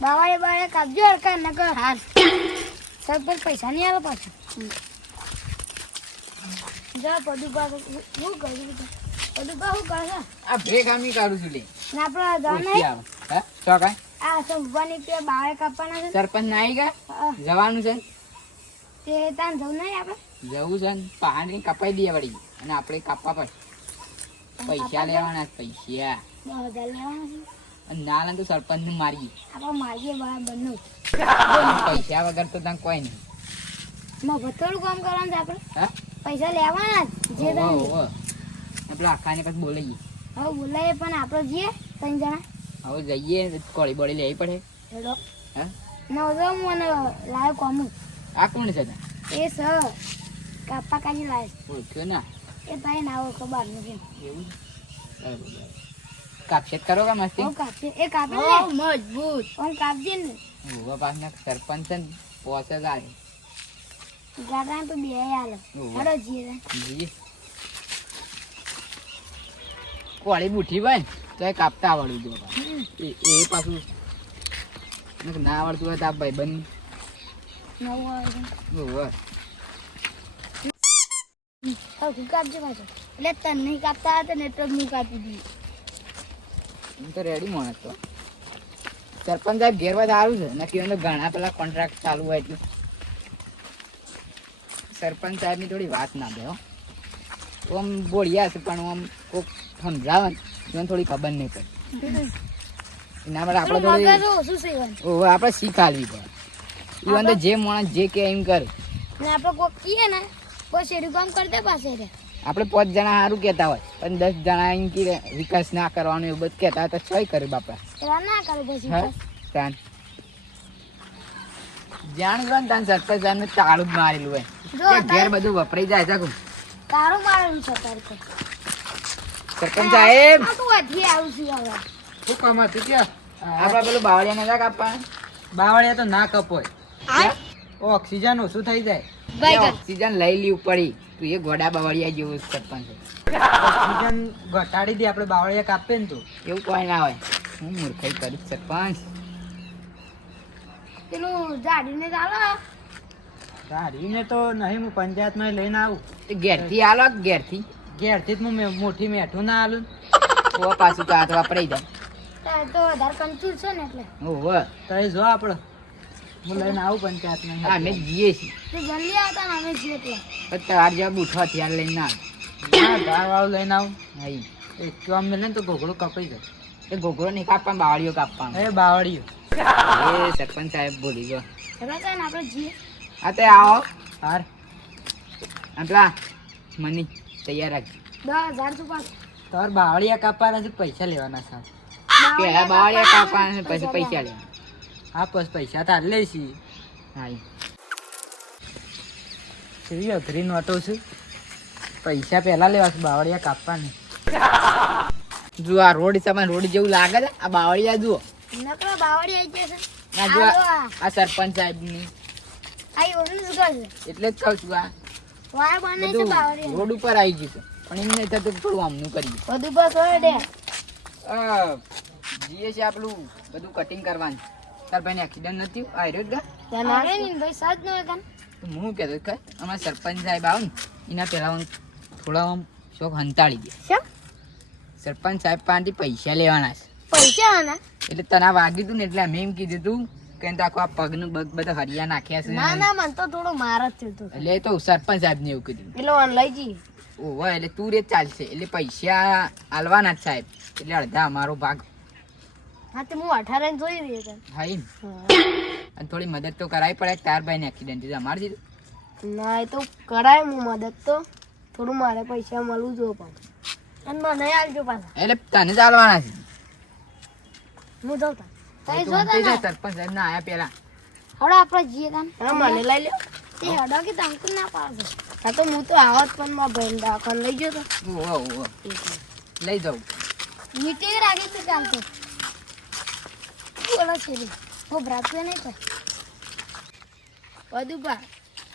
બાવાએ બાવાએ કાપજો હરકા નકર હાલ સરપંચ પૈસા નહીં આલો પાછું જા પદુબા હું કર્યું પદુબા હું કરે આ ભેગ આમી કાઢું છું લે ના આપણે જવા નહીં હે તો કાય આ સંભાની પે બાવાએ કાપવાના છે સરપંચ ના આવી ગયા જવાનું છે તે તાન જવું નહીં આપણે જવું છે ને પાણી કપાઈ દઈએ વળી અને આપણે કાપવા પડે પૈસા લેવાના છે, પૈસા 10,000 લેવાના છે અને ના લે તો સરપંચ ને મારીએ આપણે મારીએ બરાબરનું પૈસા વગર તો ત્યાં કોઈ નહીં મફત થોડું કામ કરવાનું છે આપણે હા પૈસા લેવાના જ જે તાન આપણે આખાને પછી બોલાઈએ હવે બોલાય પણ આપણે જઈએ 3 જણા હવે જઈએ કોળી બોળી લેવી પડે હેડો હા નવજો મને લાયો કોમું આ કોણ છે ત્યાં? એ સ કાપા કાજી લાય ઓળખ્યો ના એ ભાઈ ના હોય ખબર નથી એવું કાપશે કરો કે મસ્તી હું કાપશે એ કાપે ને મજબૂત હું કાપજે ને ઉભા પાછના સરપંચ છે ને પોસે લાગે ગાડા તો બે હાલે હેડો જીએ જી કોળી બુઠી ભાઈ તો એ કાપતા આવડવું જોઈએ એ પાછું ના આવડતું હોય તો આ ભાઈ બંધ નવું આવે હું કાપજે પાછો એટલે તને નહીં કાપતા હતા ને એટલે હું કાપી દઈએ હું તો રેડી માણસ તો સરપંચ સાહેબ ઘેર વાત સારું છે નક્કી એનો ઘણા પેલા કોન્ટ્રાક્ટ ચાલુ હોય એટલે સરપંચ સાહેબની થોડી વાત ના દે હો આમ બોળ્યા છે પણ આમ કોઈક સમજાવે ને એને થોડી ખબર નહીં પડે એના માટે આપણે થોડી ઓછું સેવન ઓહો આપણે શીખ આલવી પડે ઈવન તો જે માણસ જે કે એમ કરે ને આપણે કોક કીએ ને બસ એનું કામ કરી દે પાસે રે આપણે 5 જણા સારું કહેતા હોય પણ 10 જણા એમ કે વિકાસ ના કરવાનો એવું બધું કહેતા હોય તો છોય કરે બાપા એવા ના કરે પછી હા તાન જાણ ગયો ને તાન સરપંચ સાહેબને તાળું જ મારેલું હોય જો કે ઘેર બધું વપરાઈ જાય છે તારું મારેલું છે તારે તો સરપંચ સાહેબ આ તું અઢી આવું છું હવે શું કામ હતું કે આપડા પેલું બાવળિયા ને કાપવા બાવળિયા તો ના કપોય ઓક્સિજન ઓછું થઈ જાય ઓક્સિજન લઈ લી પડી તું એ ગોડા બાવળિયા જેવું સરપંચ ઓક્સિજન ઘટાડી દે આપણે બાવળિયા કાપે ને તો એવું કોઈ ના હોય હું મૂર્ખાઈ કરું સરપંચ પેલું જાડીને ચાલો ગાડીને તો નહીં હું પંચાયતમાં લઈને આવું ઘેરથી આલો ઘેરથી ઘેરથી જ હું મોટી મેઠું ના આલું તો પાછું તો હાથ વાપરાઈ જાય તો વધારે કંચૂર છે ને એટલે ઓહો તો એ જો આપણે હું લઈને આવું પંચાયતમાં અમે જઈએ છીએ તું જલ્દી આવતા ને અમે છીએ એટલે પણ તાર જેવા બુઠો હથિયાર લઈને ના હા ગાળ વાળું લઈને આવું આવી એ આમ મિલે ને તો ઘોઘડું કપાઈ જાય એ ઘોઘરો નહીં કાપવા બાવળીઓ કાપવા એ બાવળિયું એ સરપંચ સાહેબ બોલી ગયો ચલો ચાલ ને આપણે જઈએ હા તે આવો હાર આટલા મની તૈયાર રાખજો 10,000 તું પાછું તાર બાવળિયા કાપવાના છે પૈસા લેવાના છે પેલા બાવળિયા કાપવા પછી પૈસા લેવા હા પછી પૈસા તાર લઈશી હા કેવી અઘરી નોટો છે પૈસા પહેલા લેવા છે બાવળિયા કાપવાની જો આ રોડ સામે રોડ જેવું લાગે છે આ બાવળિયા જુઓ નકરો બાવળી આવી જશે ના જો આ સરપંચ સાહેબ ની આઈ ઓનું જ ગળ એટલે જ કહું છું આ વાય બને છે બધું બાવળી રોડ ઉપર આવી ગયું છે પણ એમ નહીં થતું થોડું આમનું કરીએ બધું બસ હોય દે જીએ છે આપણું બધું કટિંગ કરવાનું તાર ભાઈને એક્સિડન્ટ નથી આ રહ્યો જ ત્યાં નારે ની ભાઈ સાજ ન હોય કાન તો હું કહેતો કે અમારા સરપંચ સાહેબ આવો ને એના પહેલા થોડા આમ શોખ હંતાળી દે શું સરપંચ સાહેબ પાસેથી પૈસા લેવાના છે પૈસા આના એટલે તને વાગ્યું હતું ને એટલે અમે એમ કીધું તું કે તો આખું આ પગનું બગ બધા હરિયા નાખ્યા છે ના ના મન તો થોડો માર જ થયું એટલે એ તો સરપંચ સાહેબ ને એવું કીધું એટલે ઓન લઈ જી ઓહો એટલે તું રે ચાલશે એટલે પૈસા આલવાના જ સાહેબ એટલે અડધા અમારો ભાગ હા તે હું 18 ને જોઈ રહી છે હા એમ અને થોડી મદદ તો કરાવી પડે તાર ભાઈને એક્સિડન્ટ છે અમારે જીધું ના એ તો કરાય હું મદદ તો થોડું મારે પૈસા મળવું જો પણ અને મને આલજો પાછા એટલે તને જ આલવાના છે હું જાઉં તા તઈ તું જો હંતાઈ જા તા સરપંચ સાહેબ ના આયા પેલા હડો આપણે જઈએ તા હા મને લઈ લ્યો તે હડો કે તંકુ ના પાડો હા તો હું તો આવત પણ માં ભાઈ દાખલ લઈ ગયો તો ઓહો ઓહો લઈ જાઉં મીટિંગ રાખી છે કાલ તો બોલો છે હો ભરાતું નહીં થાય બધું બા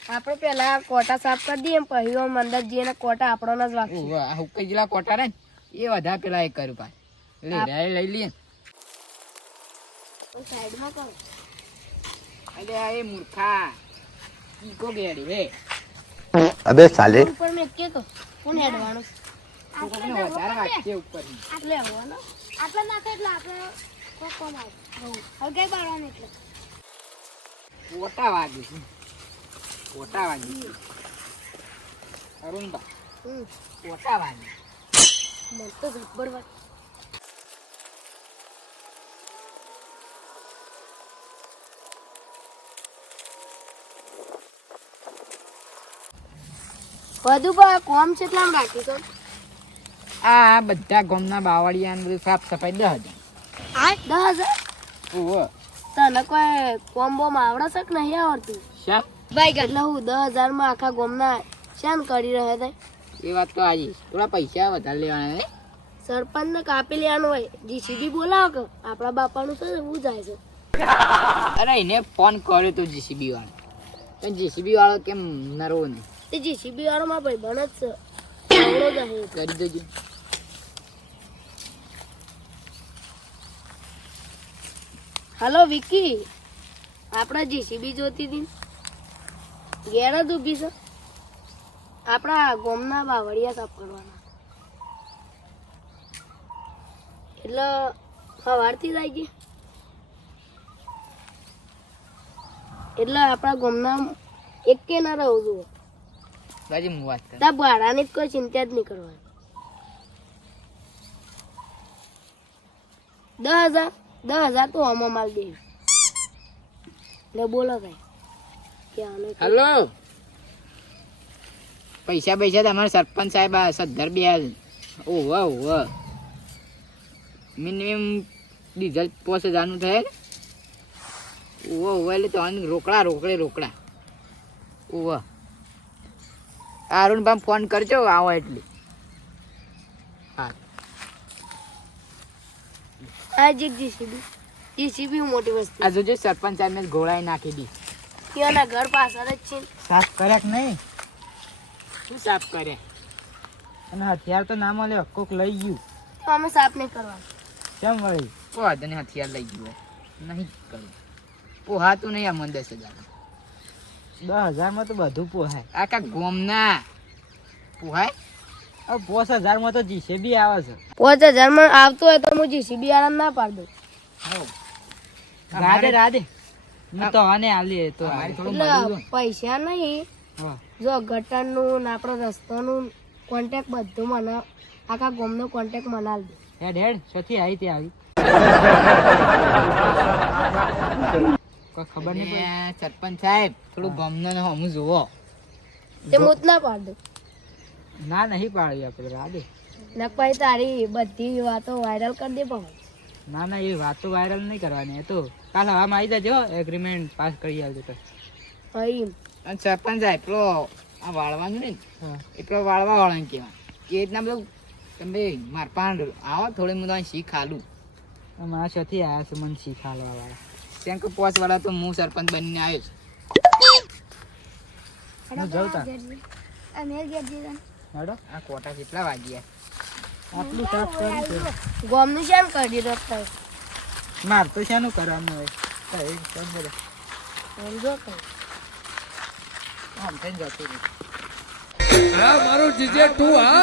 આપણે પેલા કોટા સાફ કરી દઈએ પછી આમ અંદર જઈને કોટા આપણોના જ વાગશે ઓહો આ હુક્કા જેલા કોટા રે ને એ વધારે પેલા એ કર્યું પાછ લઈ લઈએ સાઈડમાં કરો. અરે આ એ મૂર્ખા ઈકો ગેડી રે अबे साले ઉપર મેં કે તો કોણ હેડવાનું? કોકને વધારે વાગશે ઉપરની. આટલે આવવાનો. આટલે નાખે એટલે આપણે કોમ આવે. હલગાઈ બાળવાનું એટલે. ઓટા વાગી છે ઓટા વાગી છે અરુણબા ઓટા વાગી મને તો જબ્બર વાત. બધું બા કોમ છે એટલા રાખીશું. આ બધા ગામના બાવળિયા ને બધું સાફ સફાઈ 10,000. 10,000? ઓહો તને કોઈ કોમ બોમ આવડે છે કે નહીં આવડતું? શાપ ભાઈ એટલે હું 10,000 માં આખા ગામના શાન કરી રહ્યા હતા. એ વાત તો આજે થોડા પૈસા વધારે લેવાના ને સરપંચ ને કાપી લેવાનું હોય. જીસીબી બોલાવો કે આપણા બાપાનું છે એવું જાય છે. અરે એને ફોન કર્યો તો જીસીબી વાળો પણ જીસીબી વાળો કેમ નરવો નહીં તે જીસીબી વાળો માં ભાઈ બન જ છે. આવડો જ હે. કરી દેજો. હાલો વિકી, આપણે જીસીબી જોતી હતી ઘેર જ ઊભી છે. આપણા ગામના બાવળિયા સાફ કરવાના એટલે સવારથી જ આવી ગયા. એટલે આપણા ગામના એક કે ના રહું છું. બાજી હું વાત કરું ત્યાં ભાડાની જ કોઈ ચિંતા જ નહીં કરવાની. 10,000 તો આમાં માલ દે. એટલે બોલો ભાઈ કે આને હેલો પૈસા તમારા સરપંચ સાહેબ આ 17,000 ઓહો ઓહો મિનિમમ ડીઝલ 5,000 નું થાય ઓહો ઓહો એટલે તો રોકડા ઓહો અરુણભાઈ ફોન કરજો આવો એટલે હા આ જે જીસીબી મોટી વસ્તુ. આ જોજો સરપંચ સાહેબ ને ગોળાઈ નાખી દી એના ઘર પાછળ જ છે. સાફ કર્યા કે નહીં? શું સાફ કરે અને હથિયાર તો ના મળે, કોક લઈ ગયું. તો અમે સાફ નહીં કરવાનું. કેમ વળી? પોહાને હથિયાર લઈ ગયું નહીં કરવું પોહાતું નહીં આ મને 10,000 10,000 માં તો બધું પોહાય. આખા ગોમના પોહાય હવે 5,000 માં તો જીસીબી આવે છે. 5,000 માં આવતો હોય તો હું જીસીબી આરામ ના પાડ દઉં. રાધે હું તો આને આલી તો અમારે થોડું એટલે મળ્યું છે. પૈસા નહીં. હા. જો ગટરનું ને આપણો રસ્તાનું કોન્ટેક બધું મને આખા ગામનો કોન્ટેક મને આલ દે. હેડ સથી આવી તે આવી કોઈ ખબર નહીં પડી. ને સરપંચ સાહેબ થોડું ગમનો ને હમું જોવો તે હું જ ના પાડ દઉં. ના નહીં પાડી આપણે રાધે. ને પછી તારી બધી વાતો વાયરલ કરી દે પણ. ના એ વાત તો વાયરલ નહીં કરવાની. એ તો કાલ હવામાં આવી જજો, એગ્રીમેન્ટ પાસ કરી આવજો તો. અહીં અને સરપંચ સાહેબ પેલો આ વાળવાનું ને હા. એ પેલો વાળવા વાળાને કહેવાય એ રીતના બધું તમે માર પાન આવો થોડી હું તમને શીખ આલું મારા સથી આવ્યા છે મને શીખાડવા વાળા. કેમ કે 5 વાળા તો હું સરપંચ બનીને આવ્યો છું. હું જઉં તાર. હેડો આ કોટા કેટલા વાગ્યા આટલું સાફ કર્યું છે. ગામનું શેમ કરી દીધો અત્યારે? માર તો શાનું કરવાનું હોય કઈ કેમ બોલે? સમજો કે આમ થઈને જતું રહ્યું. મારું જીજે તું હા